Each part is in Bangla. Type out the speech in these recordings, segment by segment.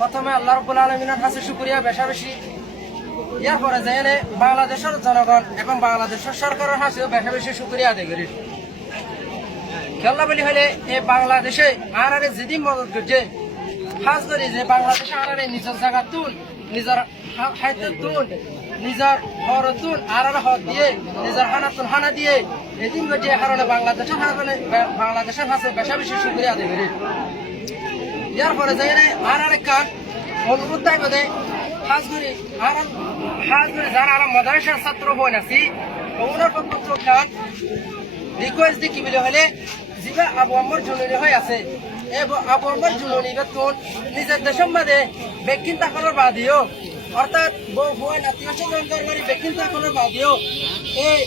প্রথমে আল্লাহ রাব্বুল আলামিনের কাছে শুকরিয়া বেশি বেশি। এরপরে যাইলে বাংলাদেশের জনগণ এবং বাংলাদেশের সরকারের কাছেও বেশি বেশি শুকরিয়া আদায় করি। খেলা বলি হলে এই বাংলাদেশে আনারে যেদিন মদত করছে, খাস করে যে বাংলাদেশে আনারে নিজের জায়গা তুল, নিজের খাদ্য তুল, নিজের ঘর তুল, আনারে হদ দিয়ে, নিজের হানা তুল হানা দিয়ে এদিন যে কারণে বাংলাদেশের কাছে বেশি বেশি শুকরিয়া আদায় করি। এরপরে যাইলে আনারে কান অনুরোধ তাই বোধে খাস করে যারা আর মাদ্রাসার ছাত্র হয়ে আছি ওনার পক্ষ খান রিকোয়েস্ট দি কি বলে হলে যিবা আবু আম্মর জুনুনি হয়ে আছে আবু আম্মর জুনুনি বেতন নিজের দেশের মাঝে বেকিন তাকনের বাদিও অর্থাৎ বউ ভয় আত্মীয় স্বজন দরবারি বেকিন তাকনের বাদিও এই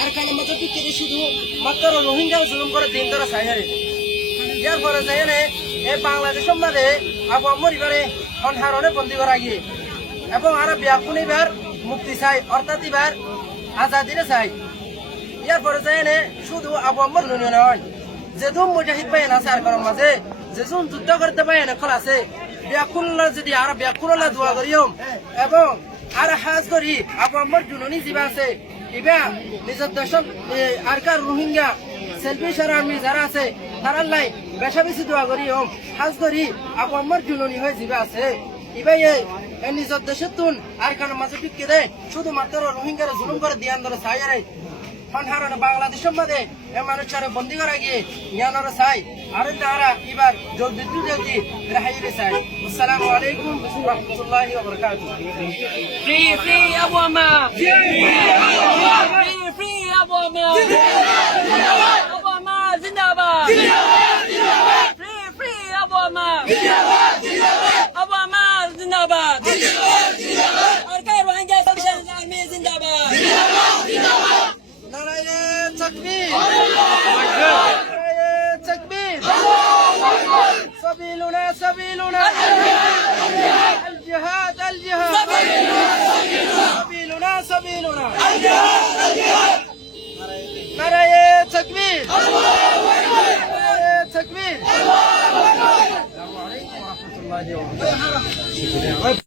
আর কানের মাঝে বিক্রি শুধু মাত্র রোহিঙ্গা জুলুম করে দিন ধরে চাইহারে। ইয়ার পরে যাই এই বাংলাদেশের মাঝে আবু আম্মর এবারে অনহারণে বন্দি করা গিয়ে এবং আর ব্যাকুন এবার মুক্তি চাই অর্থাৎ এবার আজাদিরে চাই। ইয়ার পরে যাই শুধু আবু আম্মর জুনুনি নয়, যেদুম মুজাহিদ বাইন আছে আর কারণ মাঝে যেজন যুদ্ধ করতে বাইন এখন আছে ব্যাকুল্লা যদি আর ব্যাকুল্লা দোয়া করিম এবং আর হাজ করি আবু আম্মর জুনুনি যিবা আছে ইবা নিজের দেশের আর কার রোহিঙ্গা সেলফিশার আর্মি যারা আছে তারা লাই বেশা বেশি দোয়া করিম হাজ করি আবু আম্মর জুনুনি হয়ে যিবা আছে ইবাই এই নিজের দেশের তুন আর কারণ মাঝে টিকে দেয় শুধুমাত্র রোহিঙ্গারা জুলুম করে দিয়ান ধরে চাই আরে হারণে বাংলাদেশের মধ্যে এ মানুষের বন্দি করা গিয়ে ইয়ানোর চাই আর তারা এবার জলদি জলদি রেহাইরে চাই। আসসালামু আলাইকুম ওয়া রাহমাতুল্লাহি ওয়া বারাকাতুহু। ফ্রি ফ্রি আবু আম্মা, ফ্রি ফ্রি আবু আম্মা, আবু আম্মা জিন্দাবাদ, ফ্রি ফ্রি আবু আম্মা, আবু আম্মা জিন্দাবাদ, সরকার রোহিঙ্গা সেলফিশ আর্মি জিন্দাবাদ। নারায়ে তাকবীর, নারায়ে তাকবীর, সাবিলুনা সাবিলুনা আল জিহাদ আল জিহাদ, সাবিলুনা সাবিলুনা নারায়ে তাকবীর, নারায়ে তাকবীর। আসসালামু আলাইকুম ওয়া রাহমাতুল্লাহি ওয়া বারাকাতুহু।